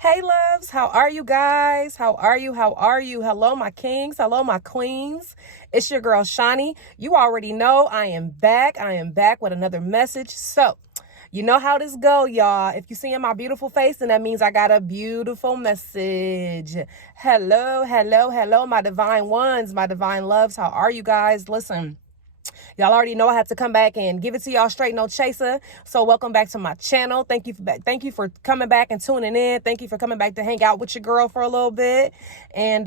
Hey loves, how are you guys? How are you? How are you? Hello, my kings. Hello, my queens. It's your girl, Shani. You already know I am back. I am back with another message. So, you know how this go, y'all. If you seeing my beautiful face, then that means I got a beautiful message. Hello, hello, hello, my divine ones, my divine loves. How are you guys? Listen. Y'all already know I have to come back and give it to y'all straight, no chaser. So welcome back to my channel. Thank you for coming back and tuning in. Thank you for coming back to hang out with your girl for a little bit. And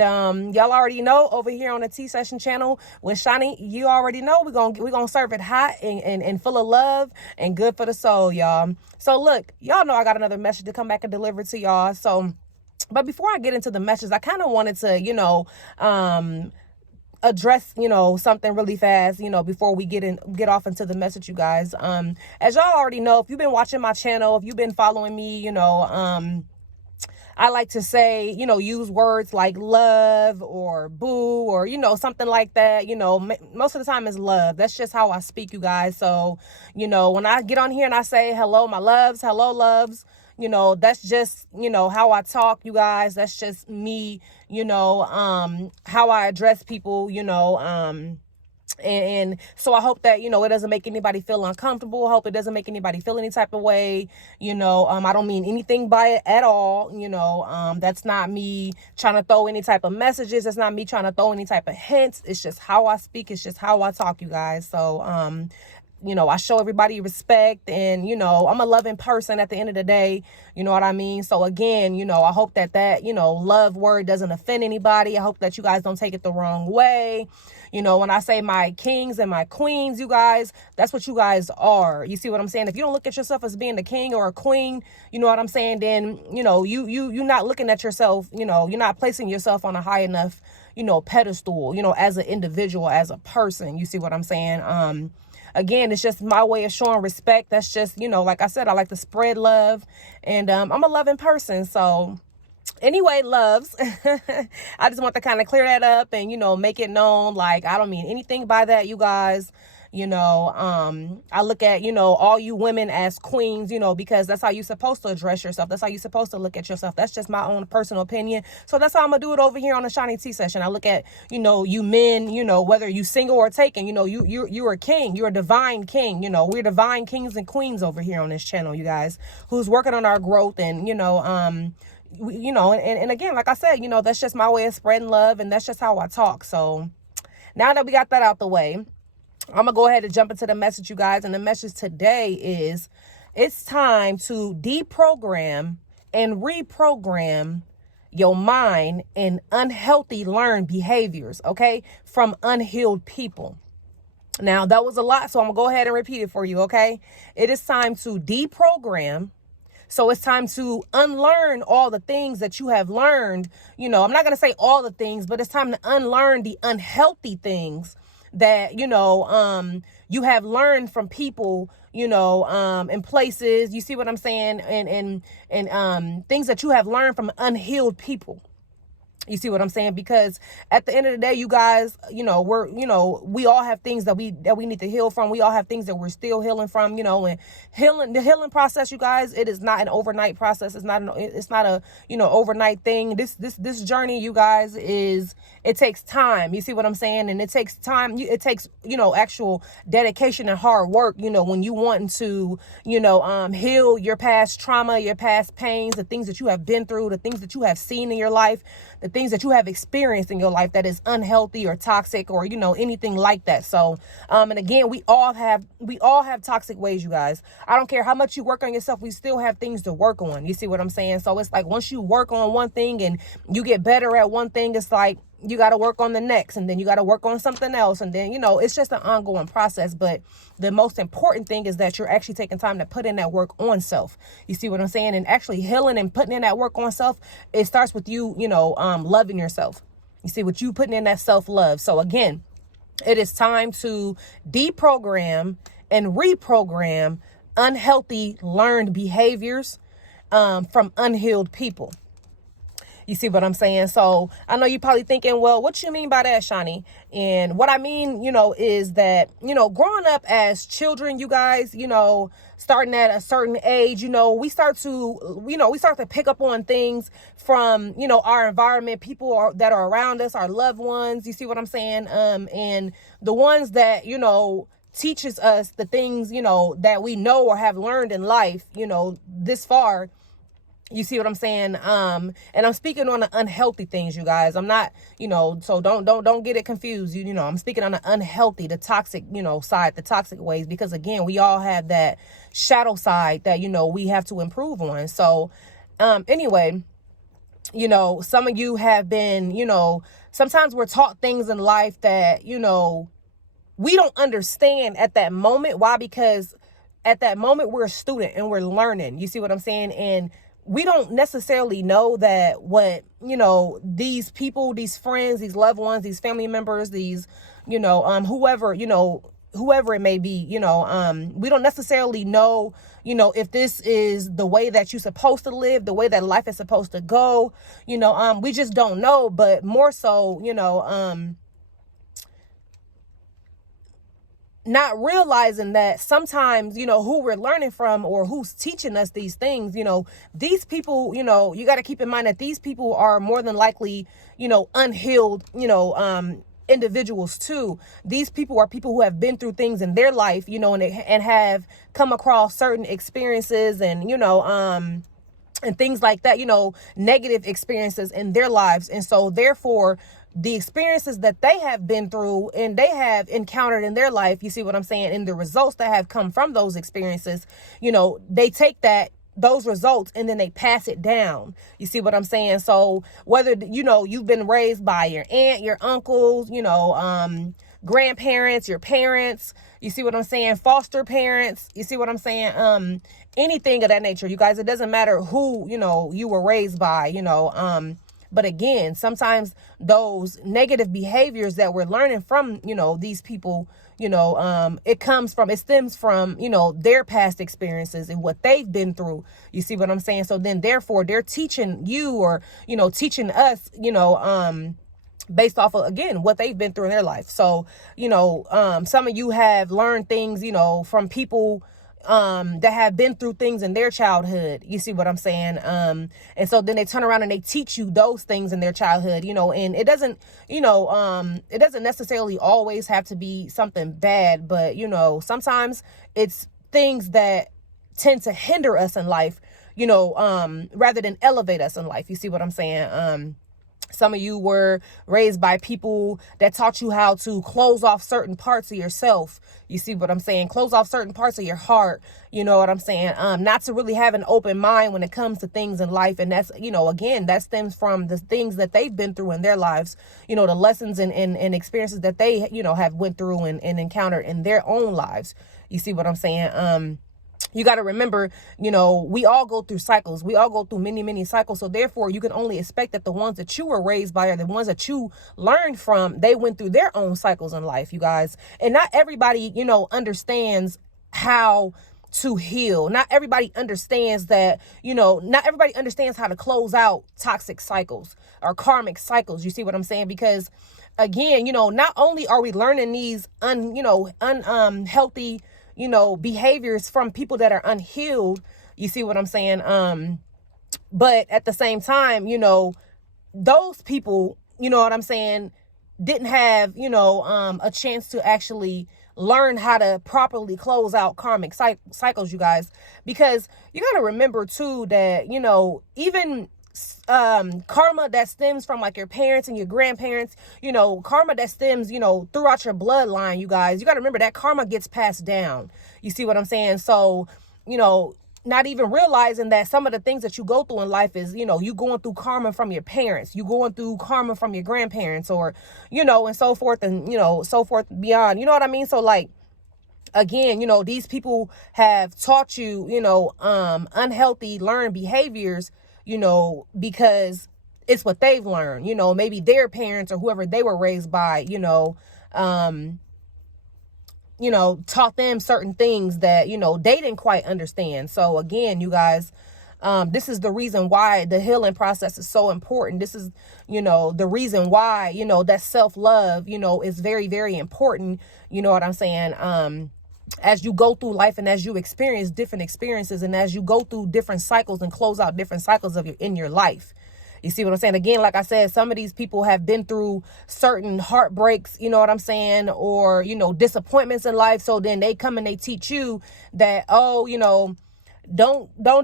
y'all already know over here on the Tea Session channel with Shani, you already know we're gonna serve it hot and full of love and good for the soul, y'all. So look, y'all know I got another message to come back and deliver to y'all. So, but before I get into the message, I kind of wanted to, address something really fast before we get off into the message, you guys. As y'all already know, if you've been watching my channel, if you've been following me, I like to say, use words like love or boo or something like that. Most of the time it's love. That's just how I speak, you guys. So when I get on here and I say hello my loves, hello loves, that's just, how I talk, you guys. That's just me, how I address people, and so I hope that, it doesn't make anybody feel uncomfortable. I hope it doesn't make anybody feel any type of way. I don't mean anything by it at all. That's not me trying to throw any type of messages. That's not me trying to throw any type of hints. It's just how I speak. It's just how I talk, you guys. So, I show everybody respect and, I'm a loving person at the end of the day. You know what I mean? So again, I hope that love word doesn't offend anybody. I hope that you guys don't take it the wrong way. When I say my kings and my queens, you guys, that's what you guys are. You see what I'm saying? If you don't look at yourself as being a king or a queen, you know what I'm saying? Then, you're not looking at yourself, you're not placing yourself on a high enough, pedestal, as an individual, as a person. You see what I'm saying? Again, it's just my way of showing respect. That's just, like I said, I like to spread love and I'm a loving person. So anyway, loves, I just want to kind of clear that up and, make it known. Like, I don't mean anything by that, you guys. I look at, all you women as queens, because that's how you're supposed to address yourself. That's how you're supposed to look at yourself. That's just my own personal opinion. So that's how I'm gonna do it over here on the Shiny Tea Session. I look at, you men, whether you single or taken, you're a king, you're a divine king. We're divine kings and queens over here on this channel, you guys, who's working on our growth and, and again, like I said, that's just my way of spreading love and that's just how I talk. So now that we got that out the way, I'm going to go ahead and jump into the message, you guys. And the message today is it's time to deprogram and reprogram your mind in unhealthy learned behaviors, okay, from unhealed people. Now, that was a lot, so I'm going to go ahead and repeat it for you, okay? It is time to deprogram. So it's time to unlearn all the things that you have learned. I'm not going to say all the things, but it's time to unlearn the unhealthy things that, you have learned from people, in places, you see what I'm saying? And things that you have learned from unhealed people. You see what I'm saying? Because at the end of the day, you guys, we all have things that we need to heal from. We all have things that we're still healing from, and the healing process, you guys, it is not an overnight process. It's not a, overnight thing. This journey, you guys, it takes time. You see what I'm saying? And it takes time. It takes, actual dedication and hard work, when you want to, heal your past trauma, your past pains, the things that you have been through, the things that you have seen in your life, the things that you have experienced in your life that is unhealthy or toxic or, anything like that. So, and again, we all have toxic ways, you guys. I don't care how much you work on yourself. We still have things to work on. You see what I'm saying? So it's like, once you work on one thing and you get better at one thing, it's like, you got to work on the next and then you got to work on something else. And then, it's just an ongoing process. But the most important thing is that you're actually taking time to put in that work on self. You see what I'm saying? And actually healing and putting in that work on self, it starts with you, loving yourself. You see what you putting in that self-love. So again, it is time to deprogram and reprogram unhealthy learned behaviors from unhealed people. You see what I'm saying? So I know you're probably thinking, well, what you mean by that, Shani? And what I mean, is that, growing up as children, you guys, starting at a certain age, we start to pick up on things from, our environment, that are around us, our loved ones. You see what I'm saying? And the ones that, teaches us the things, that we know or have learned in life, this far. You see what I'm saying? And I'm speaking on the unhealthy things, you guys. I'm not, so don't get it confused. I'm speaking on the unhealthy, the toxic, side, the toxic ways, because again, we all have that shadow side that, we have to improve on. So, anyway, some of you have been, sometimes we're taught things in life that, we don't understand at that moment. Why? Because at that moment we're a student and we're learning. You see what I'm saying? And we don't necessarily know that what, these people, these friends, these loved ones, these family members, these, whoever it may be, we don't necessarily know, if this is the way that you're supposed to live, the way that life is supposed to go, we just don't know. But more so, not realizing that sometimes, who we're learning from or who's teaching us these things, these people, you got to keep in mind that these people are more than likely, unhealed, individuals too. These people are people who have been through things in their life, and have come across certain experiences and, and things like that, negative experiences in their lives. And so therefore, the experiences that they have been through and they have encountered in their life, you see what I'm saying, and the results that have come from those experiences, they take those results and then they pass it down. You see what I'm saying? So whether, you've been raised by your aunt, your uncles, grandparents, your parents, you see what I'm saying? Foster parents, you see what I'm saying? Anything of that nature, you guys, it doesn't matter who, you were raised by, but again, sometimes those negative behaviors that we're learning from, these people, it stems from, their past experiences and what they've been through. You see what I'm saying? So then therefore they're teaching you or, teaching us, based off of, again, what they've been through in their life. So, some of you have learned things, from people that have been through things in their childhood. You see what I'm saying? And so then they turn around and they teach you those things in their childhood, and it doesn't, it doesn't necessarily always have to be something bad, but, sometimes it's things that tend to hinder us in life, rather than elevate us in life. You see what I'm saying? Some of you were raised by people that taught you how to close off certain parts of yourself. You see what I'm saying? Close off certain parts of your heart. You know what I'm saying? Not to really have an open mind when it comes to things in life. And that's, again, that stems from the things that they've been through in their lives, the lessons and experiences that they, have went through and encountered in their own lives. You see what I'm saying? You got to remember, we all go through cycles. We all go through many, many cycles. So therefore, you can only expect that the ones that you were raised by or the ones that you learned from, they went through their own cycles in life, you guys. And not everybody, understands how to heal. Not everybody understands that, not everybody understands how to close out toxic cycles or karmic cycles. You see what I'm saying? Because again, not only are we learning these unhealthy behaviors from people that are unhealed, you see what I'm saying? But at the same time, those people, what I'm saying, didn't have, a chance to actually learn how to properly close out karmic cycles, you guys, because you got to remember too that, even karma that stems from like your parents and your grandparents, karma that stems, throughout your bloodline, you guys, you got to remember that karma gets passed down. You see what I'm saying? So, not even realizing that some of the things that you go through in life is, you going through karma from your parents, you going through karma from your grandparents or, and so forth and, so forth beyond, you know what I mean? So like, again, these people have taught you, unhealthy learned behaviors, because it's what they've learned, maybe their parents or whoever they were raised by, taught them certain things that, they didn't quite understand. So again, you guys, This is the reason why the healing process is so important. This is, the reason why, that self-love, is very, very important. You know what I'm saying? As you go through life and as you experience different experiences and as you go through different cycles and close out different cycles in your life. You see what I'm saying? Again, like I said, some of these people have been through certain heartbreaks, you know what I'm saying? Or, disappointments in life. So then they come and they teach you that, don't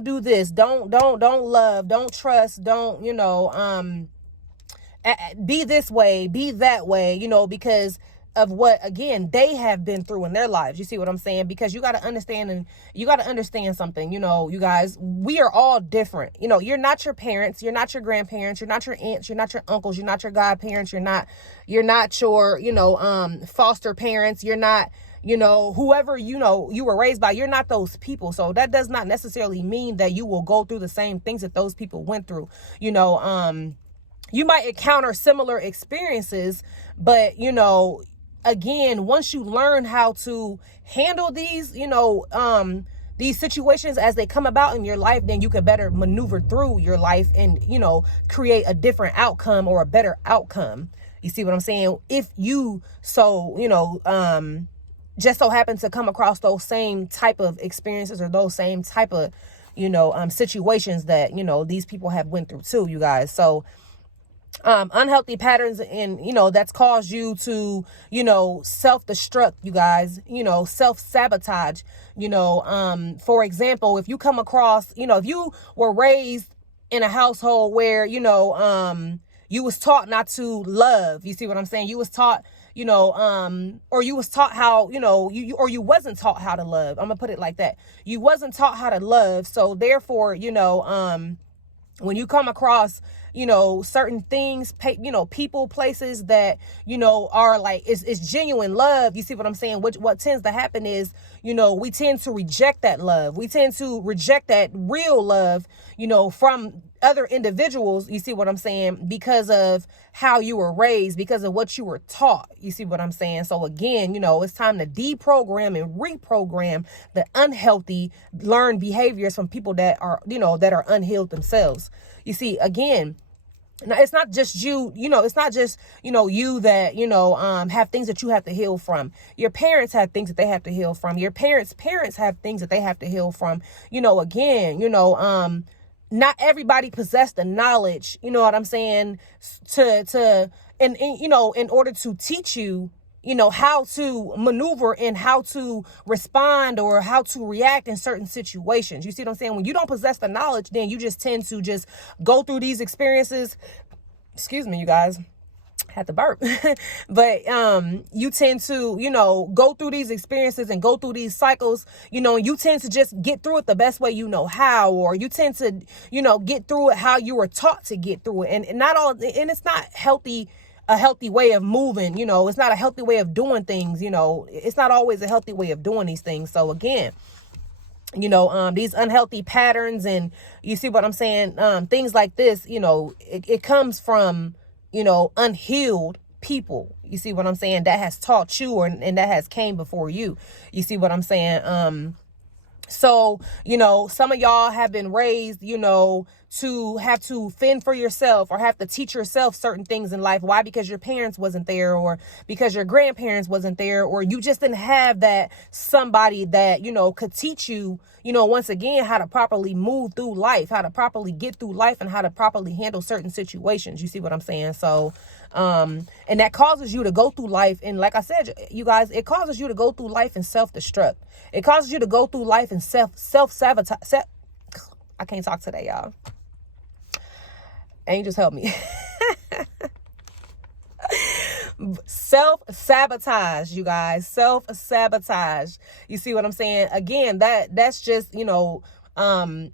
do this. Don't love, don't trust, don't, be this way, be that way, because of what, again, they have been through in their lives. You see what I'm saying? Because you got to understand something, you guys, we are all different. You're not your parents, you're not your grandparents, you're not your aunts, you're not your uncles, you're not your godparents, you're not your, foster parents, you're not, whoever, you were raised by, you're not those people. So that does not necessarily mean that you will go through the same things that those people went through. You might encounter similar experiences, but, again, once you learn how to handle these situations as they come about in your life, then you can better maneuver through your life and, create a different outcome or a better outcome. You see what I'm saying? If you just so happen to come across those same type of experiences or those same type of, situations that, these people have went through too, you guys. So, unhealthy patterns and, that's caused you to, self-destruct, you guys, self-sabotage, for example, if you come across, if you were raised in a household where, you was taught not to love, you see what I'm saying? You was taught, or you was taught how, or you wasn't taught how to love. I'm gonna put it like that. You wasn't taught how to love. So therefore, when you come across, certain things, people, places that, are like, it's genuine love. You see what I'm saying? What tends to happen is, we tend to reject that love. We tend to reject that real love, from other individuals. You see what I'm saying? Because of how you were raised, because of what you were taught. You see what I'm saying? So again, it's time to deprogram and reprogram the unhealthy learned behaviors from people that are, that are unhealed themselves. You see, again, now, it's not just you, it's not just, you that, have things that you have to heal from. Your parents have things that they have to heal from. Your parents' parents have things that they have to heal from. Again, not everybody possess the knowledge, you know what I'm saying, in order to teach you, how to maneuver and how to respond or how to react in certain situations. You see what I'm saying? When you don't possess the knowledge, then you just tend to just go through these experiences. Excuse me, you guys. Had to burp. But you tend to, go through these experiences and go through these cycles, and you tend to just get through it the best way you know how, or you tend to, get through it how you were taught to get through it. And it's not a healthy way of moving, it's not a healthy way of doing things, it's not always a healthy way of doing these things. So again, these unhealthy patterns, and you see what I'm saying? Things like this, it comes from, unhealed people. You see what I'm saying? That has taught you and that has came before you. You see what I'm saying? So, some of y'all have been raised, to have to fend for yourself or have to teach yourself certain things in life. Why? Because your parents wasn't there, or because your grandparents wasn't there, or you just didn't have that somebody that, could teach you, once again, how to properly move through life, how to properly get through life, and how to properly handle certain situations. You see what I'm saying? So, and that causes you to go through life. And like I said, you guys, it causes you to go through life and self-destruct. It causes you to go through life and self-sabotage. I can't talk today, y'all. Angels help me. Self-sabotage, you guys. Self-sabotage. You see what I'm saying? Again, that's just, again,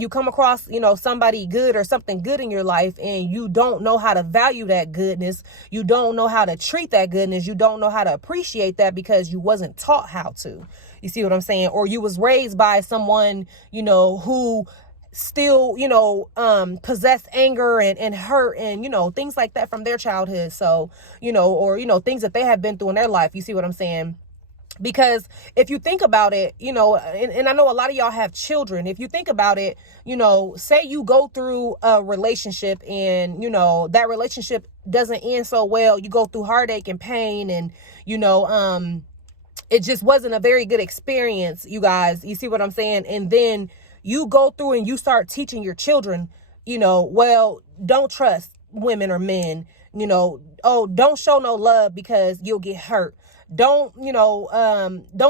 you come across, somebody good or something good in your life, and you don't know how to value that goodness. You don't know how to treat that goodness. You don't know how to appreciate that because you wasn't taught how to. You see what I'm saying? Or you was raised by someone, who still, possess anger and hurt and, things like that from their childhood. So, or, things that they have been through in their life. You see what I'm saying? Because if you think about it, and I know a lot of y'all have children. If you think about it, say you go through a relationship and, that relationship doesn't end so well. You go through heartache and pain and, it just wasn't a very good experience, you guys. You see what I'm saying? And then you go through and you start teaching your children, well, don't trust women or men, oh, don't show no love because you'll get hurt. Don't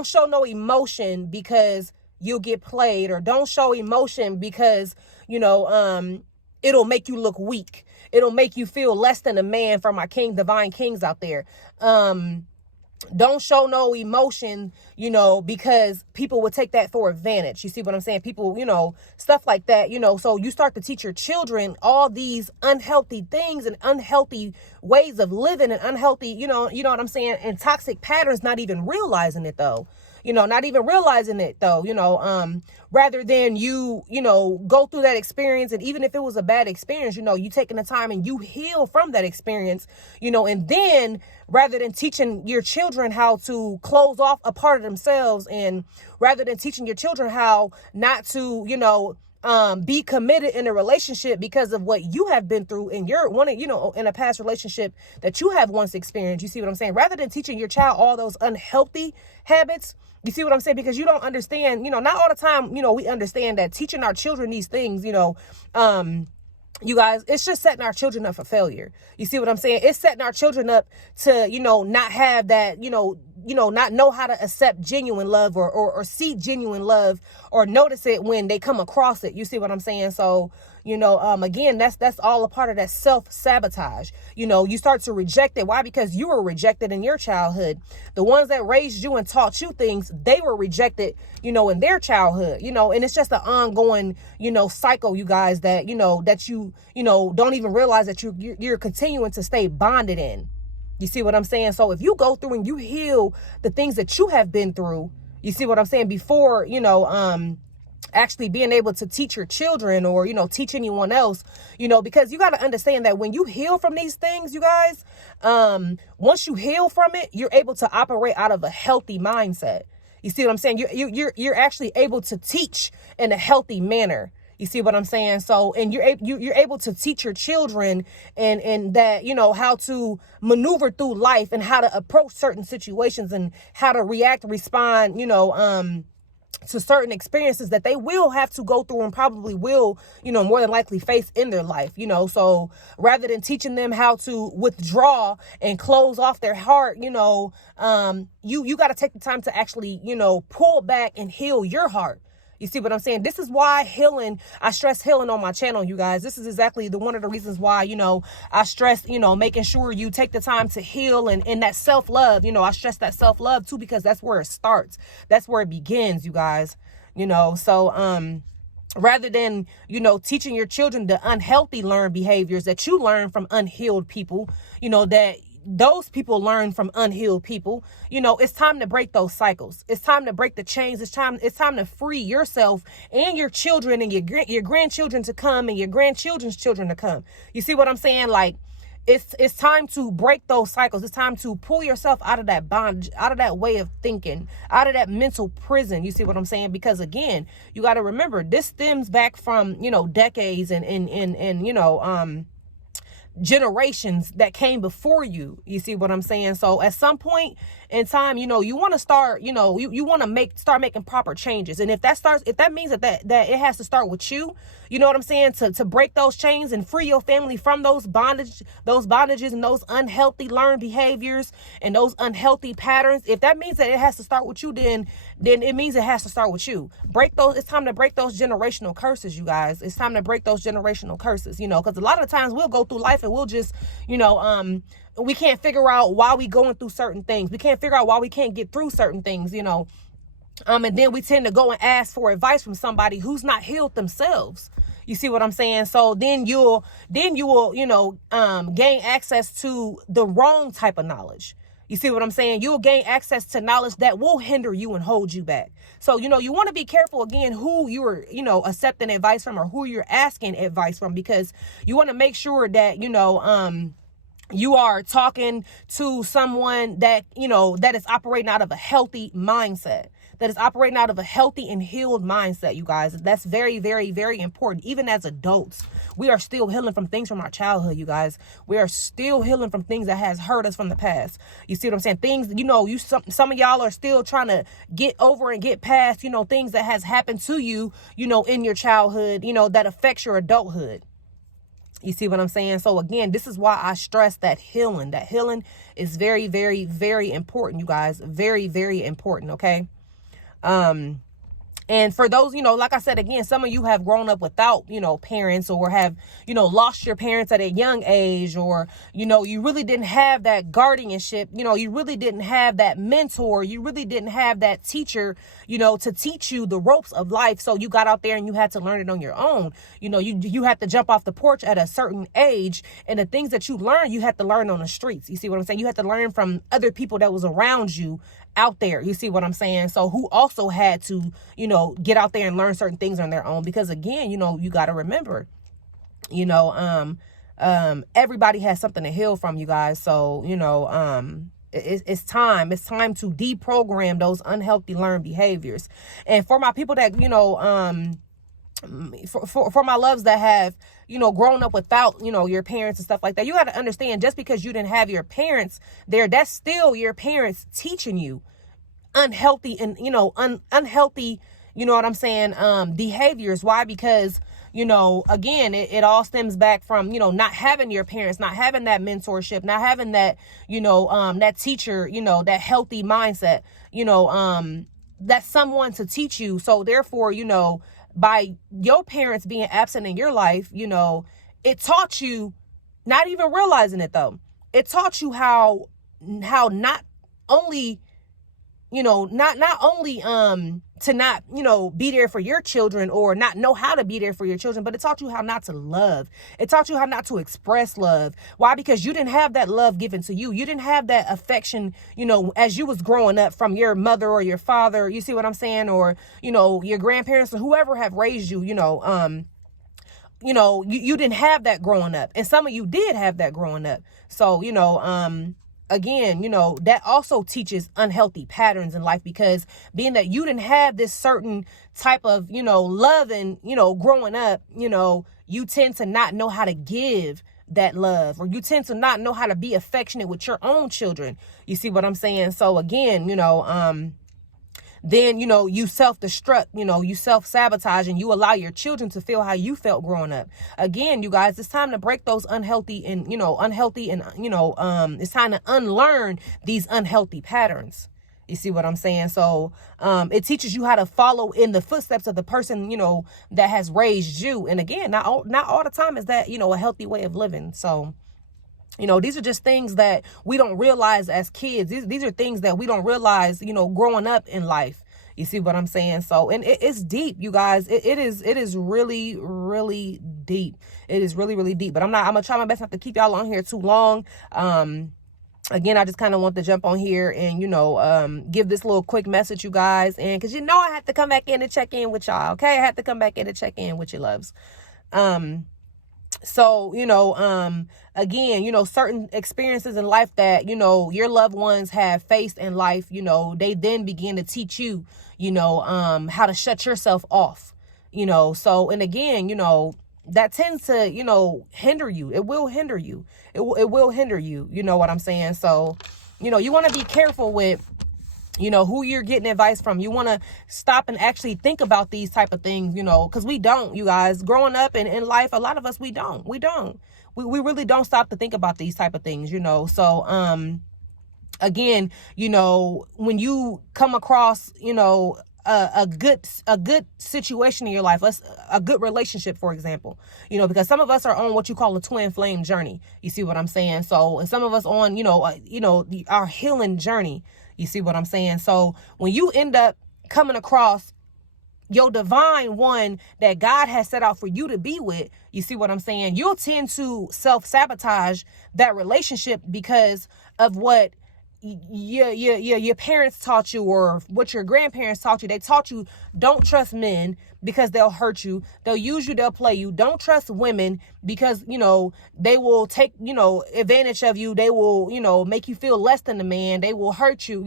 show no emotion because you'll get played, or don't show emotion because, it'll make you look weak. It'll make you feel less than a man, for my divine kings out there. Don't show no emotion, because people would take that for advantage. You see what I'm saying? People, stuff like that, so you start to teach your children all these unhealthy things and unhealthy ways of living and unhealthy, you know what I'm saying? And toxic patterns, not even realizing it though. Rather than you go through that experience. And even if it was a bad experience, you taking the time and you heal from that experience, and then rather than teaching your children how to close off a part of themselves, and rather than teaching your children how not to, be committed in a relationship because of what you have been through in in a past relationship that you have once experienced. You see what I'm saying? Rather than teaching your child all those unhealthy habits, you see what I'm saying? Because you don't understand, not all the time, we understand that teaching our children these things, you guys, it's just setting our children up for failure. You see what I'm saying? It's setting our children up to, not have that, not know how to accept genuine love or see genuine love or notice it when they come across it. You see what I'm saying? So, again, that's all a part of that self-sabotage. You start to reject it. Why? Because you were rejected in your childhood. The ones that raised you and taught you things, they were rejected, in their childhood, and it's just an ongoing, cycle, you guys, that, that you don't even realize that you're continuing to stay bonded in. You see what I'm saying? So if you go through and you heal the things that you have been through, you see what I'm saying, before, actually being able to teach your children or, teach anyone else, because you got to understand that when you heal from these things, you guys, once you heal from it, you're able to operate out of a healthy mindset. You see what I'm saying? You're actually able to teach in a healthy manner. You see what I'm saying? So, and you're able to teach your children and that, how to maneuver through life and how to approach certain situations and how to react, respond, to certain experiences that they will have to go through and probably will, more than likely face in their life, so rather than teaching them how to withdraw and close off their heart, you got to take the time to actually, pull back and heal your heart. You see what I'm saying? This is why I stress healing on my channel, you guys. This is exactly one of the reasons why, I stress, making sure you take the time to heal and that self-love, I stress that self-love too, because that's where it starts. That's where it begins, you guys, so, rather than, teaching your children the unhealthy learned behaviors that you learn from unhealed people, that those people learn from unhealed people, it's time to break those cycles. It's time to break the chains. It's time to free yourself and your children and your grandchildren to come and your grandchildren's children to come. You see what I'm saying? Like, it's time to break those cycles. It's time to pull yourself out of that bondage, out of that way of thinking, out of that mental prison. You see what I'm saying? Because again, you got to remember, this stems back from, decades and generations that came before you. You see what I'm saying? So at some point in time, you want to start, you want to start making proper changes. And if that means that it has to start with you, you know what I'm saying? To break those chains and free your family from those bondages and those unhealthy learned behaviors and those unhealthy patterns. If that means that it has to start with you, then it means it has to start with you. It's time to break those generational curses, you guys. It's time to break those generational curses, because a lot of times we'll go through life and we'll just, we can't figure out why we going through certain things. We can't figure out why we can't get through certain things, and then we tend to go and ask for advice from somebody who's not healed themselves. You see what I'm saying? So then you will, gain access to the wrong type of knowledge. You see what I'm saying? You'll gain access to knowledge that will hinder you and hold you back. So, you want to be careful, again, who you're, accepting advice from or who you're asking advice from, because you want to make sure that, You are talking to someone that, that is operating out of a healthy mindset, that is operating out of a healthy and healed mindset, you guys. That's very, very, very important. Even as adults, we are still healing from things from our childhood, you guys. We are still healing from things that has hurt us from the past. You see what I'm saying? Things, some of y'all are still trying to get over and get past, things that has happened to you, in your childhood, that affects your adulthood. You see what I'm saying? So again, this is why I stress that healing. That healing is very, very, very important, you guys. Very, very important, okay? And for those, like I said, again, some of you have grown up without, parents, or have, lost your parents at a young age, or, you really didn't have that guardianship. You really didn't have that mentor. You really didn't have that teacher, to teach you the ropes of life. So you got out there and you had to learn it on your own. You had to jump off the porch at a certain age, and the things that you learned, you had to learn on the streets. You see what I'm saying? You had to learn from other people that was around you out there. You see what I'm saying? So who also had to, get out there and learn certain things on their own, because again, you got to remember, everybody has something to heal from, you guys. So, it's time to deprogram those unhealthy learned behaviors. And for my people that, for my loves that have, grown up without, your parents and stuff like that, you got to understand, just because you didn't have your parents there, that's still your parents teaching you unhealthy and, unhealthy, what I'm saying, behaviors. Why? Because, again, it all stems back from, not having your parents, not having that mentorship, not having that, that teacher, that healthy mindset, that's someone to teach you. So therefore, by your parents being absent in your life, it taught you, not even realizing it though, it taught you how not only, not only, to not, be there for your children, or not know how to be there for your children, but it taught you how not to love. It taught you how not to express love. Why? Because you didn't have that love given to you. You didn't have that affection, as you was growing up, from your mother or your father. You see what I'm saying? Or, your grandparents, or whoever have raised you, you didn't have that growing up. And some of you did have that growing up. So, again, that also teaches unhealthy patterns in life, because being that you didn't have this certain type of, love, and, growing up, you tend to not know how to give that love, or you tend to not know how to be affectionate with your own children. You see what I'm saying? So again, then, you self-destruct, you self-sabotage, and you allow your children to feel how you felt growing up. Again, you guys, it's time to break those unhealthy and, it's time to unlearn these unhealthy patterns. You see what I'm saying? So, it teaches you how to follow in the footsteps of the person, that has raised you. And again, not all the time is that, a healthy way of living. So, these are just things that we don't realize as kids. These are things that we don't realize, growing up in life. You see what I'm saying? So, and it's deep, you guys. It is really, really deep. It is really, really deep. But I'm gonna try my best not to keep y'all on here too long. Again, I just kind of want to jump on here and, give this little quick message, you guys. And because, I had to come back in and check in with y'all. Okay. I had to come back in and check in with your loves. So, again, certain experiences in life that, your loved ones have faced in life, they then begin to teach you, how to shut yourself off, so, and again, that tends to, hinder you. It will hinder you. It will hinder you. You know what I'm saying? So, you want to be careful with, who you're getting advice from. You want to stop and actually think about these type of things, because we don't, you guys, growing up in life, a lot of us, we really don't stop to think about these type of things, so, again, when you come across, a good situation in your life, a good relationship, for example, because some of us are on what you call a twin flame journey. You see what I'm saying? So, and some of us on, our healing journey. You see what I'm saying? So when you end up coming across your divine one that God has set out for you to be with, you see what I'm saying? You'll tend to self-sabotage that relationship because of what your parents taught you, or what your grandparents taught you. They taught you, don't trust men because they'll hurt you. They'll use you. They'll play you. Don't trust women because, they will take, advantage of you. They will, make you feel less than a man. They will hurt you,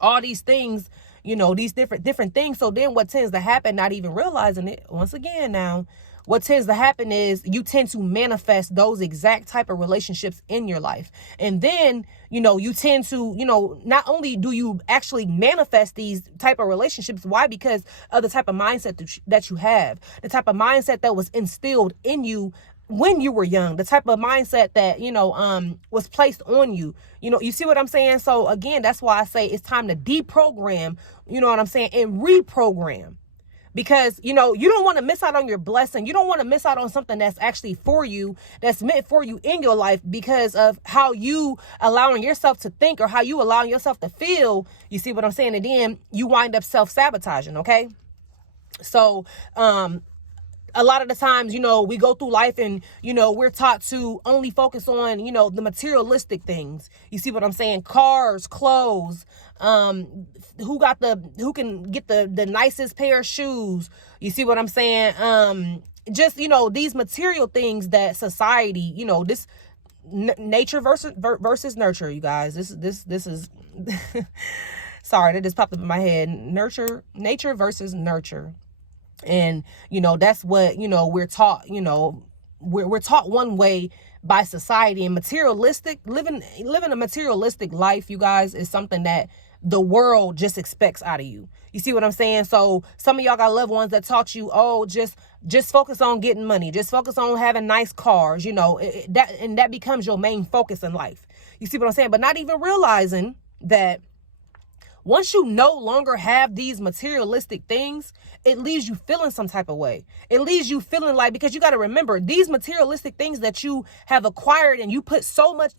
all these things, these different things. So then what tends to happen, not even realizing it, once again now, what tends to happen is you tend to manifest those exact type of relationships in your life. And then, you tend to, not only do you actually manifest these type of relationships, why? Because of the type of mindset that you have, the type of mindset that was instilled in you when you were young, the type of mindset that, was placed on you. You see what I'm saying? So again, that's why I say it's time to deprogram, you know what I'm saying, and reprogram. Because, you don't want to miss out on your blessing. You don't want to miss out on something that's actually for you, that's meant for you in your life, because of how you allowing yourself to think or how you allowing yourself to feel. You see what I'm saying? And then you wind up self-sabotaging, okay? So, a lot of the times, we go through life and, we're taught to only focus on, the materialistic things. You see what I'm saying? Cars, clothes, who can get the nicest pair of shoes. You see what I'm saying? Just, these material things that society, this nature versus nurture, you guys. This is, sorry, that just popped up in my head. Nature versus nurture. And, that's what, we're taught, we're taught one way by society, and living a materialistic life, you guys, is something that the world just expects out of you. You see what I'm saying? So some of y'all got loved ones that taught you, just focus on getting money. Just focus on having nice cars, that becomes your main focus in life. You see what I'm saying? But not even realizing that once you no longer have these materialistic things, it leaves you feeling some type of way. It leaves you feeling like, because you got to remember, these materialistic things that you have acquired and you put so much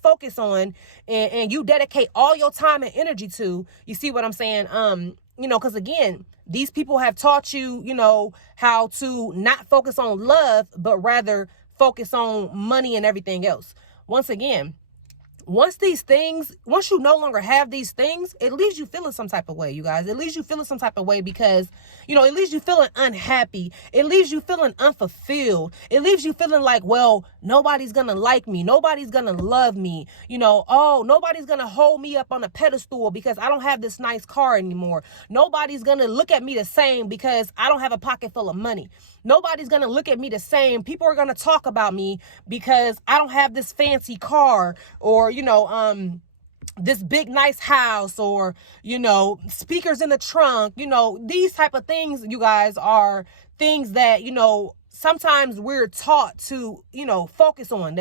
focus on, and you dedicate all your time and energy to, you see what I'm saying? Because again, these people have taught you, how to not focus on love, but rather focus on money and everything else. Once again, once you no longer have these things, it leaves you feeling some type of way, you guys. It leaves you feeling some type of way because, it leaves you feeling unhappy. It leaves you feeling unfulfilled. It leaves you feeling like, well, nobody's going to like me. Nobody's going to love me. Nobody's going to hold me up on a pedestal because I don't have this nice car anymore. Nobody's going to look at me the same because I don't have a pocket full of money. Nobody's going to look at me the same. People are going to talk about me because I don't have this fancy car, or, this big nice house, or, speakers in the trunk. These type of things, you guys, are things that, sometimes we're taught to, focus on.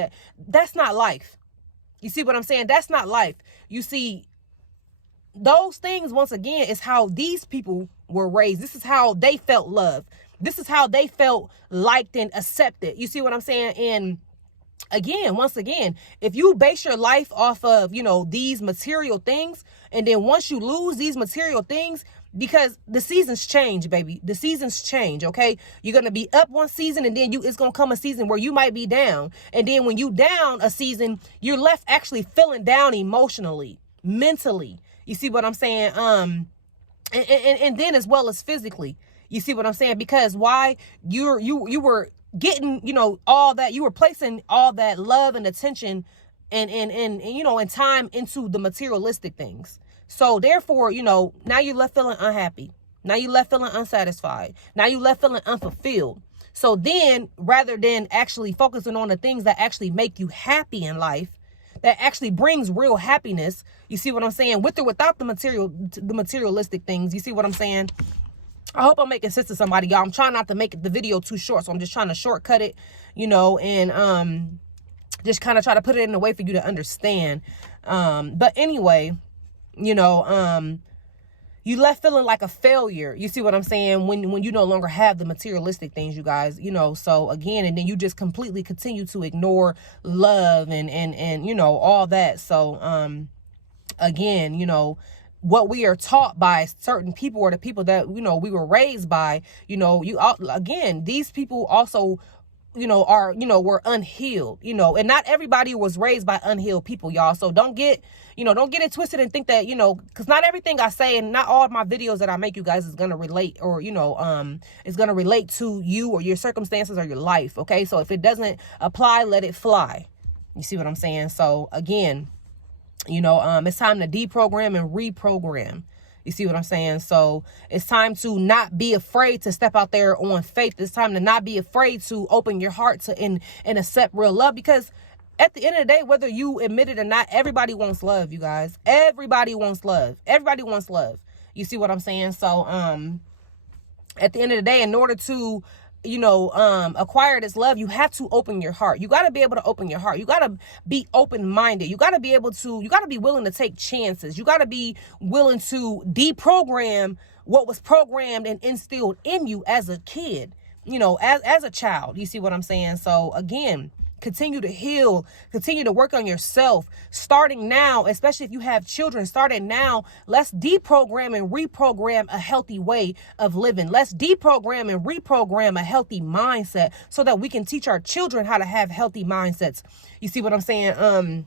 That's not life. You see what I'm saying? That's not life. You see, those things, once again, is how these people were raised. This is how they felt loved. This is how they felt liked and accepted. You see what I'm saying? And again, once again, if you base your life off of, these material things, and then once you lose these material things, because the seasons change, baby. The seasons change, okay? You're going to be up one season, and then it's going to come a season where you might be down. And then when you down a season, you're left actually feeling down emotionally, mentally. You see what I'm saying? And then as well as physically. You see what I'm saying? Because why? You were getting, all that, you were placing all that love and attention and time into the materialistic things. So therefore, now you're left feeling unhappy. Now you're left feeling unsatisfied. Now you're left feeling unfulfilled. So then, rather than actually focusing on the things that actually make you happy in life, that actually brings real happiness, you see what I'm saying? With or without the materialistic things, you see what I'm saying? I hope I'm making sense to somebody, y'all. I'm trying not to make the video too short, so I'm just trying to shortcut it, and just kind of try to put it in a way for you to understand. But anyway, you left feeling like a failure. You see what I'm saying? When you no longer have the materialistic things, you guys, so again, and then you just completely continue to ignore love and all that. So, again, what we are taught by certain people, or the people that, we were raised by, again, these people also, were unhealed, and not everybody was raised by unhealed people, y'all. So don't get it twisted and think that, because not everything I say and not all of my videos that I make, you guys, is going to relate or, is going to relate to you or your circumstances or your life. Okay. So if it doesn't apply, let it fly. You see what I'm saying? So again, it's time to deprogram and reprogram. You see what I'm saying? So it's time to not be afraid to step out there on faith. It's time to not be afraid to open your heart to and accept real love, because at the end of the day, whether you admit it or not, everybody wants love, you guys. Everybody wants love. Everybody wants love. You see what I'm saying? So at the end of the day, in order to acquire this love, you have to open your heart. You got to be able to open your heart. You got to be open-minded. You got to be willing to take chances. You got to be willing to deprogram what was programmed and instilled in you as a kid, as a child. You see what I'm saying? So again, continue to heal, continue to work on yourself, starting now, especially if you have children, starting now. Let's deprogram and reprogram a healthy way of living. Let's deprogram and reprogram a healthy mindset so that we can teach our children how to have healthy mindsets. You see what I'm saying?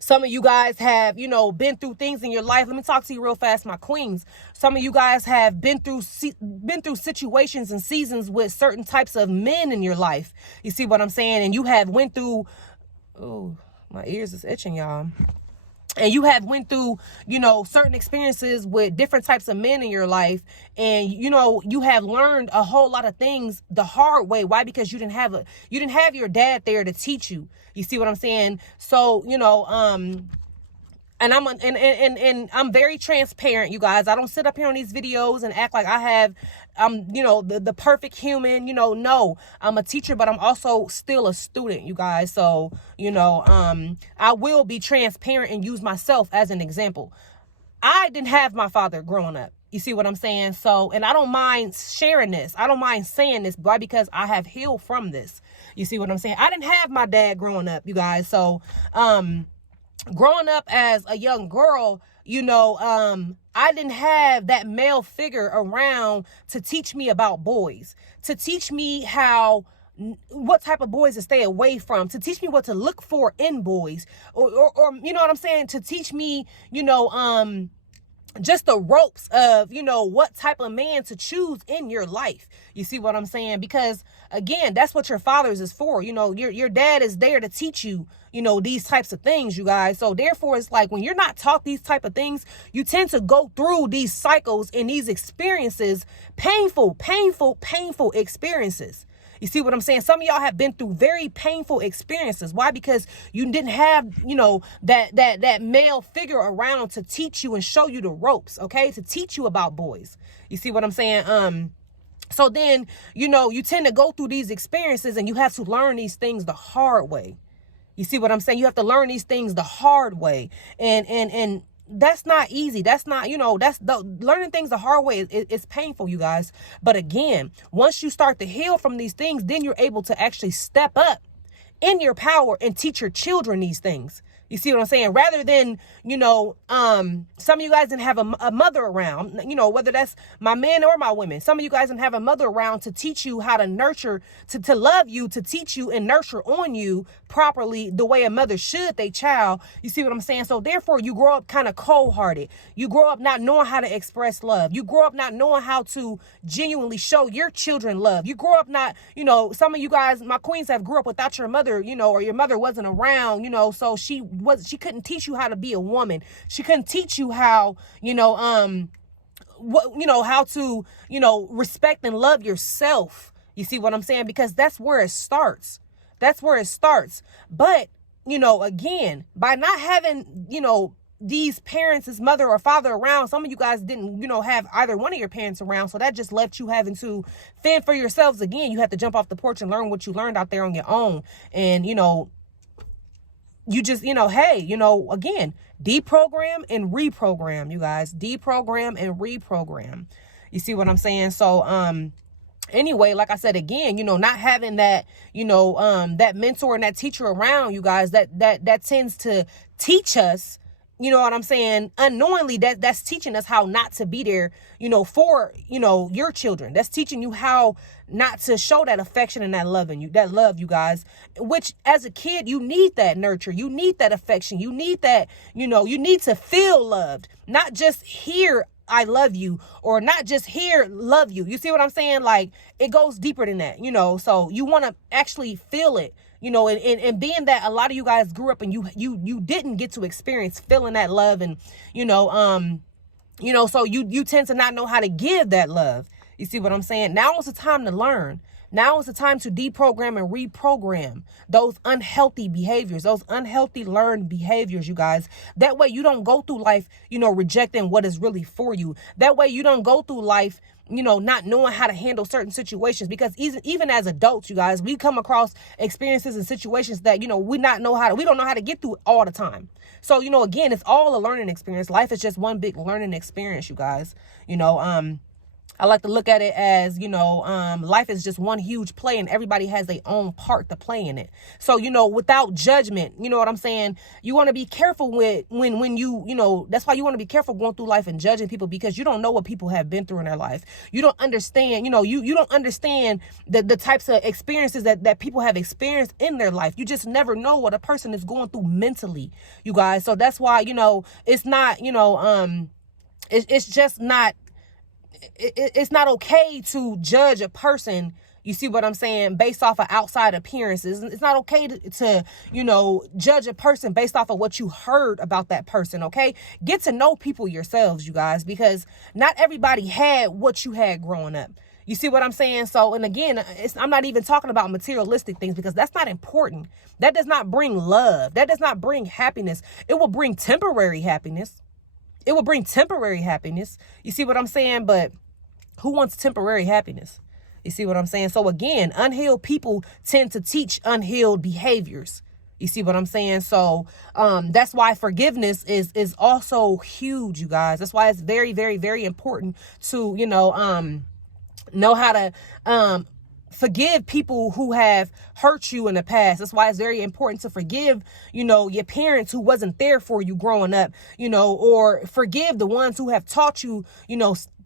Some of you guys have, been through things in your life. Let me talk to you real fast, my queens. Some of you guys have been through situations and seasons with certain types of men in your life. You see what I'm saying? And you have went through, oh, my ears is itching, y'all. And you have went through, certain experiences with different types of men in your life. And, you have learned a whole lot of things the hard way. Why? Because you didn't have your dad there to teach you. You see what I'm saying? So, and I'm very transparent, you guys. I don't sit up here on these videos and act like I'm the perfect human. No, I'm a teacher, but I'm also still a student, you guys. So, I will be transparent and use myself as an example. I didn't have my father growing up. You see what I'm saying? So, and I don't mind sharing this. I don't mind saying this. Why? Because I have healed from this. You see what I'm saying? I didn't have my dad growing up, you guys. So, growing up as a young girl, I didn't have that male figure around to teach me about boys, to teach me what type of boys to stay away from, to teach me what to look for in boys, or you know what I'm saying? To teach me, just the ropes of, what type of man to choose in your life. You see what I'm saying? Because again, that's what your fathers is for. Your dad is there to teach you, these types of things, you guys. So therefore, it's like when you're not taught these type of things, you tend to go through these cycles and these experiences, painful experiences. You see what I'm saying? Some of y'all have been through very painful experiences. Why? Because you didn't have, that male figure around to teach you and show you the ropes, okay? To teach you about boys. You see what I'm saying? So then, you tend to go through these experiences and you have to learn these things the hard way. You see what I'm saying? You have to learn these things the hard way. And that's not easy. That's not, learning things the hard way is painful, you guys. But again, once you start to heal from these things, then you're able to actually step up in your power and teach your children these things. You see what I'm saying? Rather than, some of you guys didn't have a mother around, whether that's my men or my women. Some of you guys didn't have a mother around to teach you how to nurture, to love you, to teach you and nurture on you properly the way a mother should their child. You see what I'm saying? So therefore, you grow up kind of cold-hearted. You grow up not knowing how to express love. You grow up not knowing how to genuinely show your children love. You grow up not, some of you guys, my queens, have grew up without your mother, or your mother wasn't around, so she couldn't teach you how to be a woman. She couldn't teach you how, how to, respect and love yourself. You see what I'm saying? Because that's where it starts. That's where it starts. But, again, by not having, these parents, his mother or father around, some of you guys didn't, have either one of your parents around. So that just left you having to fend for yourselves again. You have to jump off the porch and learn what you learned out there on your own. And, you just, again, deprogram and reprogram, you guys. Deprogram and reprogram. You see what I'm saying? So, anyway, like I said, again, not having that, that mentor and that teacher around, you guys, that tends to teach us you know what I'm saying, unknowingly, that's teaching us how not to be there, for, your children. That's teaching you how not to show that affection and that love in you, you guys, which as a kid, you need that nurture. You need that affection. You need that, you need to feel loved, not just hear I love you, or not just hear love you. You see what I'm saying? Like, it goes deeper than that, so you want to actually feel it. And being that a lot of you guys grew up and you didn't get to experience feeling that love, and, so you tend to not know how to give that love. You see what I'm saying? Now is the time to learn. Now is the time to deprogram and reprogram those unhealthy behaviors, those unhealthy learned behaviors, you guys. That way you don't go through life, rejecting what is really for you. That way you don't go through life, not knowing how to handle certain situations, because even as adults, you guys, we come across experiences and situations that, we don't know how to get through all the time. So, again, it's all a learning experience. Life is just one big learning experience, you guys. I like to look at it as, life is just one huge play, and everybody has their own part to play in it. So, without judgment, you know what I'm saying? You want to be careful with when that's why you want to be careful going through life and judging people, because you don't know what people have been through in their life. You don't understand, you don't understand the types of experiences that people have experienced in their life. You just never know what a person is going through mentally, you guys. So that's why, it's not, it's just not, it's not okay to judge a person, you see what I'm saying, based off of outside appearances. It's not okay to judge a person based off of what you heard about that person, okay? Get to know people yourselves, you guys, because not everybody had what you had growing up. You see what I'm saying? So, and again, I'm not even talking about materialistic things, because that's not important. That does not bring love. That does not bring happiness. It will bring temporary happiness. It will bring temporary happiness. You see what I'm saying? But who wants temporary happiness? You see what I'm saying? So again, unhealed people tend to teach unhealed behaviors. You see what I'm saying? So that's why forgiveness is also huge, you guys. That's why it's very, very, very important to, know how to forgive people who have hurt you in the past. That's why it's very important to forgive, your parents who wasn't there for you growing up, or forgive the ones who have taught you,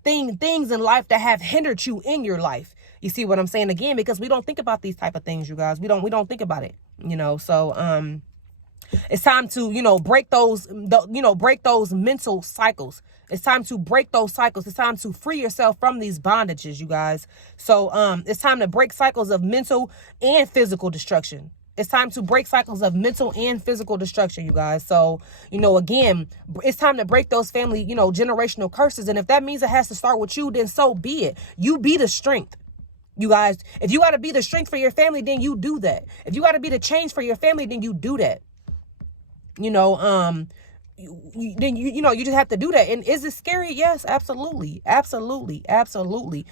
things in life that have hindered you in your life. You see what I'm saying? Again, because we don't think about these type of things, you guys. We don't think about it, so it's time to, break those mental cycles. It's time to break those cycles. It's time to free yourself from these bondages, you guys. So it's time to break cycles of mental and physical destruction. It's time to break cycles of mental and physical destruction, you guys. So, again, it's time to break those family, generational curses. And if that means it has to start with you, then so be it. You be the strength. You guys, if you got to be the strength for your family, then you do that. If you got to be the change for your family, then you do that. You just have to do that. And is it scary? Yes, absolutely. Absolutely. Absolutely.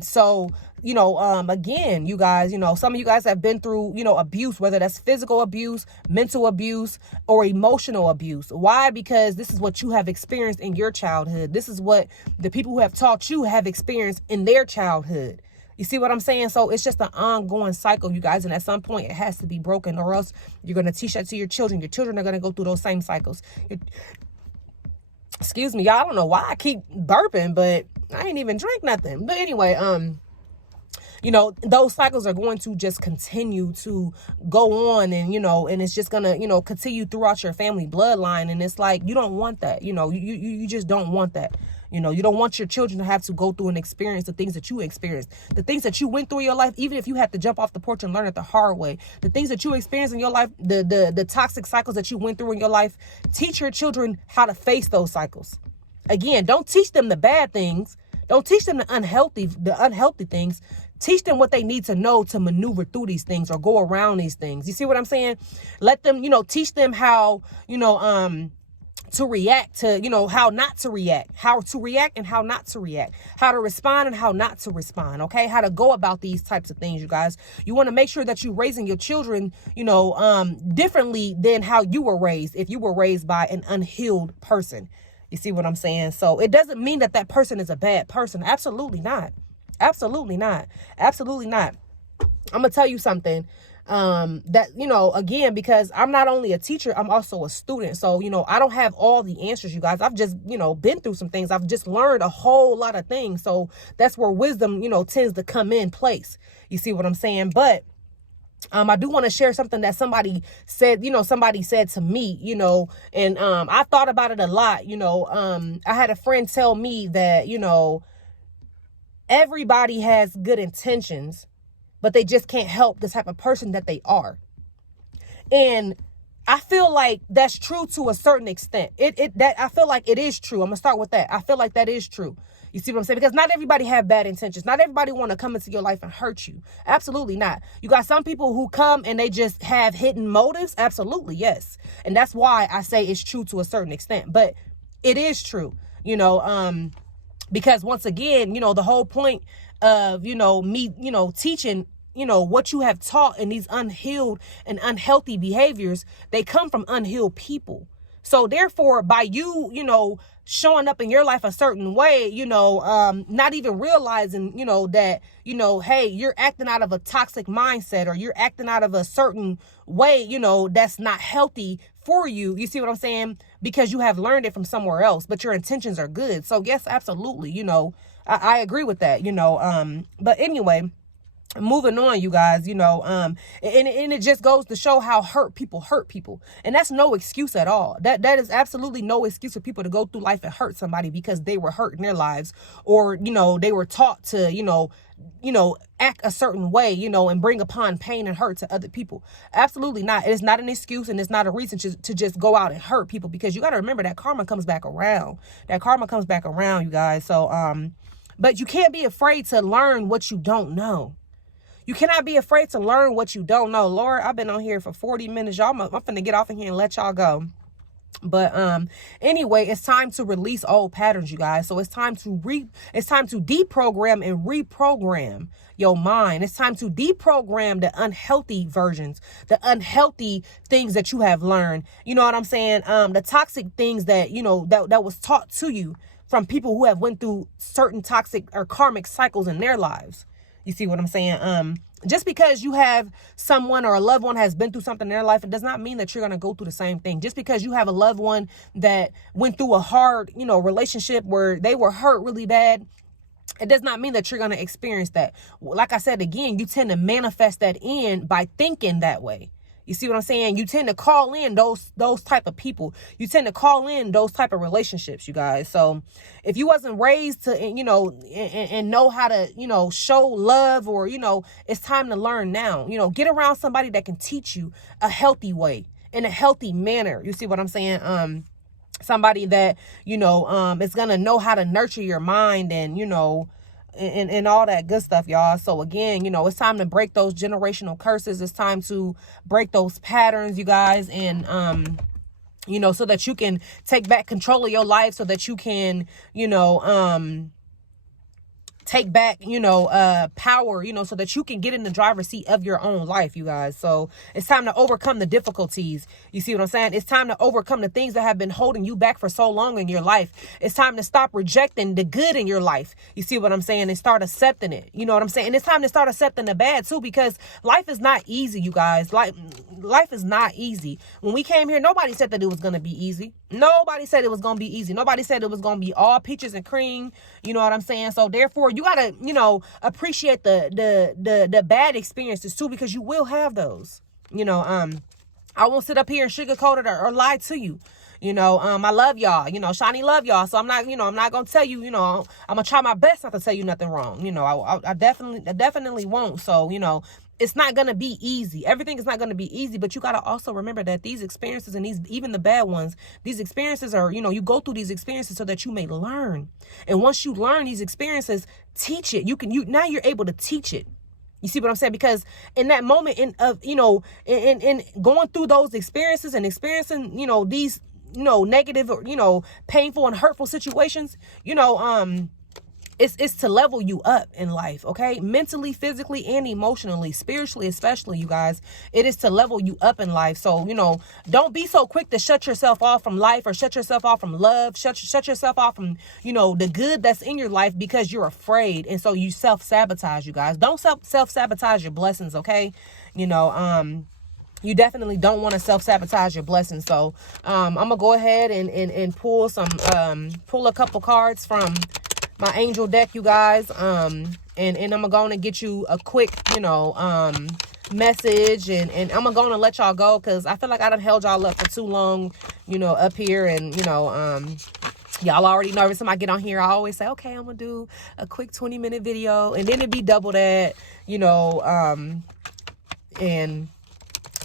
So, again, you guys, some of you guys have been through, abuse, whether that's physical abuse, mental abuse, or emotional abuse. Why? Because this is what you have experienced in your childhood. This is what the people who have taught you have experienced in their childhood. You see what I'm saying? So it's just an ongoing cycle, you guys. And at some point it has to be broken, or else you're going to teach that to your children. Your children are going to go through those same cycles. Excuse me, y'all. I don't know why I keep burping, but I ain't even drink nothing. But anyway, those cycles are going to just continue to go on, and, and it's just going to, continue throughout your family bloodline. And it's like, you don't want that. You just don't want that. You don't want your children to have to go through and experience the things that you experienced, the things that you went through in your life, even if you had to jump off the porch and learn it the hard way, the things that you experienced in your life, the toxic cycles that you went through in your life. Teach your children how to face those cycles. Again, don't teach them the bad things. Don't teach them the unhealthy things. Teach them what they need to know to maneuver through these things or go around these things. You see what I'm saying? Let them, teach them how, to react to, how not to react, how to react and how not to react, how to respond and how not to respond. Okay. How to go about these types of things, you guys. You want to make sure that you're raising your children, differently than how you were raised. If you were raised by an unhealed person, you see what I'm saying? So it doesn't mean that that person is a bad person. Absolutely not. Absolutely not. Absolutely not. I'm going to tell you something. that, again, because I'm not only a teacher, I'm also a student. So, I don't have all the answers, you guys. I've just, been through some things. I've just learned a whole lot of things. So that's where wisdom, tends to come in place. You see what I'm saying? But I do want to share something that somebody said to me, and I thought about it a lot. I had a friend tell me that, everybody has good intentions, but they just can't help the type of person that they are. And I feel like that's true to a certain extent. I feel like it is true. I'm gonna start with that. I feel like that is true. You see what I'm saying? Because not everybody have bad intentions. Not everybody want to come into your life and hurt you. Absolutely not. You got some people who come and they just have hidden motives. Absolutely, yes. And that's why I say it's true to a certain extent. But it is true, because once again, the whole point of, me, teaching, what you have taught in these unhealed and unhealthy behaviors, they come from unhealed people. So therefore, by you, showing up in your life a certain way, not even realizing, that, hey, you're acting out of a toxic mindset, or you're acting out of a certain way, that's not healthy for you. You see what I'm saying? Because you have learned it from somewhere else, but your intentions are good. So yes, absolutely. I agree with that, but anyway, moving on, you guys, and it just goes to show how hurt people. And that's no excuse at all. That is absolutely no excuse for people to go through life and hurt somebody because they were hurt in their lives, or, they were taught to, act a certain way, and bring upon pain and hurt to other people. Absolutely not. It is not an excuse, and it's not a reason to just go out and hurt people, because you got to remember that karma comes back around. You guys. So, but you can't be afraid to learn what you don't know. You cannot be afraid to learn what you don't know. Lord, I've been on here for 40 minutes. Y'all, I'm finna get off of here and let y'all go. But anyway, it's time to release old patterns, you guys. So it's time to deprogram and reprogram your mind. It's time to deprogram the unhealthy versions, the unhealthy things that you have learned. You know what I'm saying? The toxic things that, that was taught to you from people who have went through certain toxic or karmic cycles in their lives. You see what I'm saying? Just because you have someone or a loved one has been through something in their life, it does not mean that you're going to go through the same thing. Just because you have a loved one that went through a hard, relationship where they were hurt really bad, it does not mean that you're going to experience that. Like I said, again, you tend to manifest that in by thinking that way. You see what I'm saying? You tend to call in those type of people. You tend to call in those type of relationships, you guys. So if you wasn't raised to, and know how to, show love, or, it's time to learn now. Get around somebody that can teach you a healthy way, in a healthy manner. You see what I'm saying? Somebody that, is going to know how to nurture your mind and, and all that good stuff, y'all. So again, it's time to break those generational curses. It's time to break those patterns, you guys. And, so that you can take back control of your life, so that you can, take back, power, so that you can get in the driver's seat of your own life, you guys. So it's time to overcome the difficulties. You see what I'm saying? It's time to overcome the things that have been holding you back for so long in your life. It's time to stop rejecting the good in your life. You see what I'm saying? And start accepting it. You know what I'm saying? And it's time to start accepting the bad too, because life is not easy, you guys. Life is not easy. When we came here, nobody said that it was going to be easy. Nobody said it was going to be easy. Nobody said it was going to be all peaches and cream. You know what I'm saying? So therefore, you got to, appreciate the bad experiences too, because you will have those. I won't sit up here and sugarcoat it or lie to you. I love y'all, Shani love y'all. So I'm not going to tell you, I'm going to try my best not to tell you nothing wrong. I definitely won't. So, it's not going to be easy. Everything is not going to be easy, but you got to also remember that these experiences, and even the bad ones, these experiences are, you go through these experiences so that you may learn. And once you learn these experiences, teach it. Now you're able to teach it. You see what I'm saying? Because in that moment in going through those experiences and experiencing, these, negative or, painful and hurtful situations, it's to level you up in life, okay? Mentally, physically, and emotionally, spiritually, especially, you guys. It is to level you up in life. So, you know, don't be so quick to shut yourself off from life, or shut yourself off from love, shut yourself off from, you know, the good that's in your life, because you're afraid. And so you self-sabotage, you guys. Don't self-sabotage your blessings, okay? You know, you definitely don't want to self-sabotage your blessings. So I'm gonna go ahead and pull a couple cards from my angel deck, you guys. And I'm gonna get you a quick, you know, message, and I'm gonna let y'all go, because I feel like I done held y'all up for too long, you know, up here. And you know, y'all already know every time I get on here, I always say, okay, I'm gonna do a quick 20-minute video, and then it'd be double that, you know. And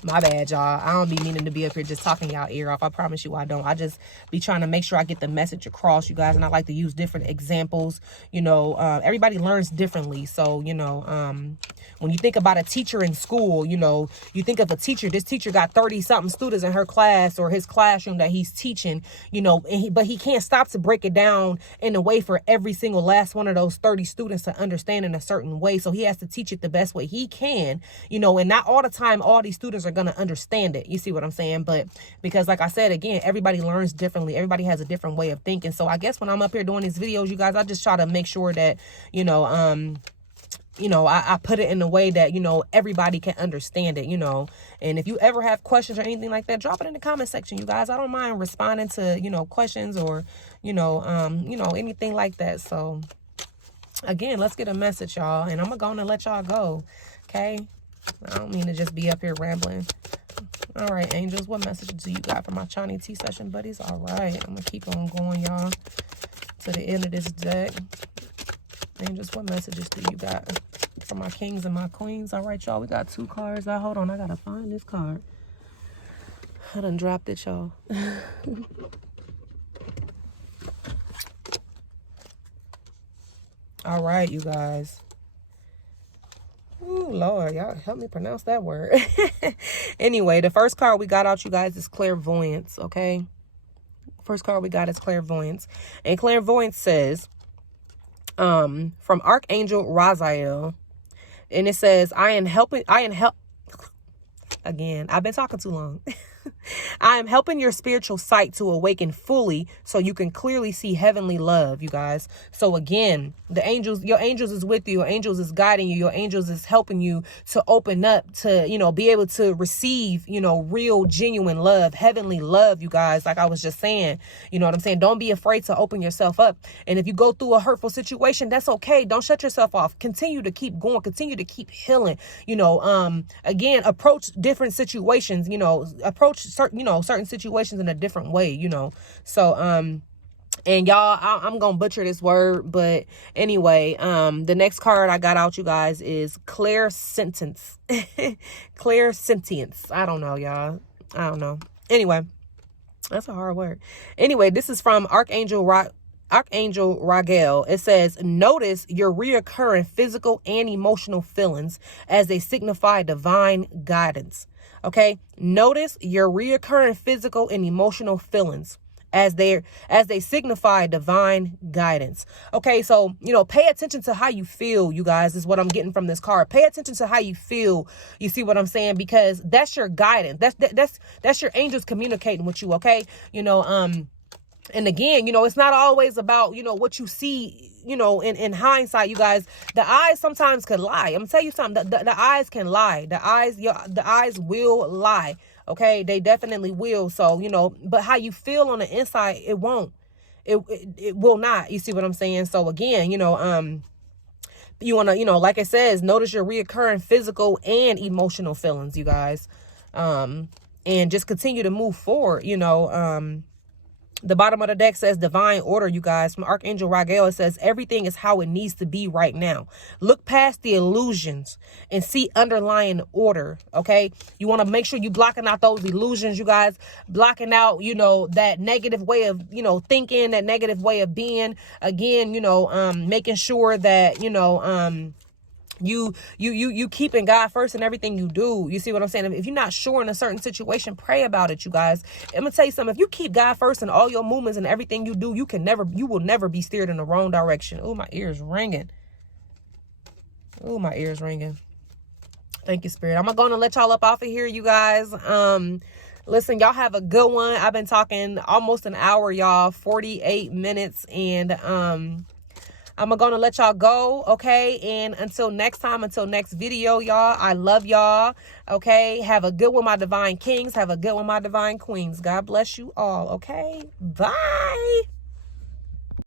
my bad, y'all. I don't be meaning to be up here just talking y'all ear off. I promise you I don't. I just be trying to make sure I get the message across, you guys. And I like to use different examples. You know, everybody learns differently. So, you know, when you think about a teacher in school, you know, you think of a teacher. This teacher got 30-something students in her class or his classroom that he's teaching, you know, but he can't stop to break it down in a way for every single last one of those 30 students to understand in a certain way. So he has to teach it the best way he can, you know, and not all the time all these students are going to understand it. You see what I'm saying? But because, like I said, again, everybody learns differently. Everybody has a different way of thinking. So I guess when I'm up here doing these videos, you guys, I just try to make sure that, you know, I put it in a way that, you know, everybody can understand it, you know. And if you ever have questions or anything like that, drop it in the comment section, you guys. I don't mind responding to, you know, questions or, you know, anything like that. So again, let's get a message, y'all. And I'm going to let y'all go. Okay. I don't mean to just be up here rambling. All right, angels, what messages do you got for my Chinese tea session buddies? All right, I'm going to keep on going, y'all, to the end of this deck. Angels, what messages do you got for my kings and my queens? All right, y'all, we got 2 cards. Hold on, I got to find this card. I done dropped it, y'all. All right, you guys. Ooh, Lord, y'all help me pronounce that word. Anyway, the first card we got out, you guys, is clairvoyance, okay? First card we got is clairvoyance. And clairvoyance says, from Archangel Raziel, and it says, again, I've been talking too long. I am helping your spiritual sight to awaken fully so you can clearly see heavenly love, you guys. So again, the angels, your angels is with you. Your angels is guiding you. Your angels is helping you to open up to, you know, be able to receive, you know, real, genuine love, heavenly love, you guys. Like I was just saying, you know what I'm saying? Don't be afraid to open yourself up. And if you go through a hurtful situation, that's okay. Don't shut yourself off. Continue to keep going. Continue to keep healing. You know, again, approach different situations, you know, approach certain situations in a different way, you know. So and y'all, I'm gonna butcher this word, but anyway, the next card I got out, you guys, is clairsentience. Clairsentience. I don't know, y'all. I don't know. Anyway, that's a hard word. Anyway, this is from Archangel Raziel. It says, notice your reoccurring physical and emotional feelings as they signify divine guidance. Okay, notice your reoccurring physical and emotional feelings as they signify divine guidance. Okay, so, you know, pay attention to how you feel, you guys, is what I'm getting from this card. Pay attention to how you feel. You see what I'm saying? Because that's your guidance. That's your angels communicating with you. Okay, you know, and again, you know, it's not always about, you know, what you see, you know, in hindsight, you guys. The eyes sometimes could lie. I'm gonna tell you something. The eyes can lie. The eyes will lie. Okay, they definitely will. So, you know, but how you feel on the inside, it won't. It will not. You see what I'm saying? So again, you know, you want to, you know, like it says, notice your reoccurring physical and emotional feelings, you guys, and just continue to move forward. You know, the bottom of the deck says divine order, you guys. From Archangel Raziel, it says everything is how it needs to be right now. Look past the illusions and see underlying order, okay? You want to make sure you blocking out those illusions, you guys. Blocking out, you know, that negative way of, you know, thinking, that negative way of being. Again, you know, making sure that, you know, You keeping God first in everything you do. You see what I'm saying? If you're not sure in a certain situation, pray about it, you guys. I'm gonna tell you something. If you keep God first in all your movements and everything you do, you will never be steered in the wrong direction. Oh, my ears ringing. Oh, my ears ringing. Thank you, Spirit. I'm gonna let y'all up off of here, you guys. Listen, y'all have a good one. I've been talking almost an hour, y'all, 48 minutes, and I'm gonna let y'all go, okay? And until next time, until next video, y'all, I love y'all, okay? Have a good one, my divine kings. Have a good one, my divine queens. God bless you all, okay? Bye.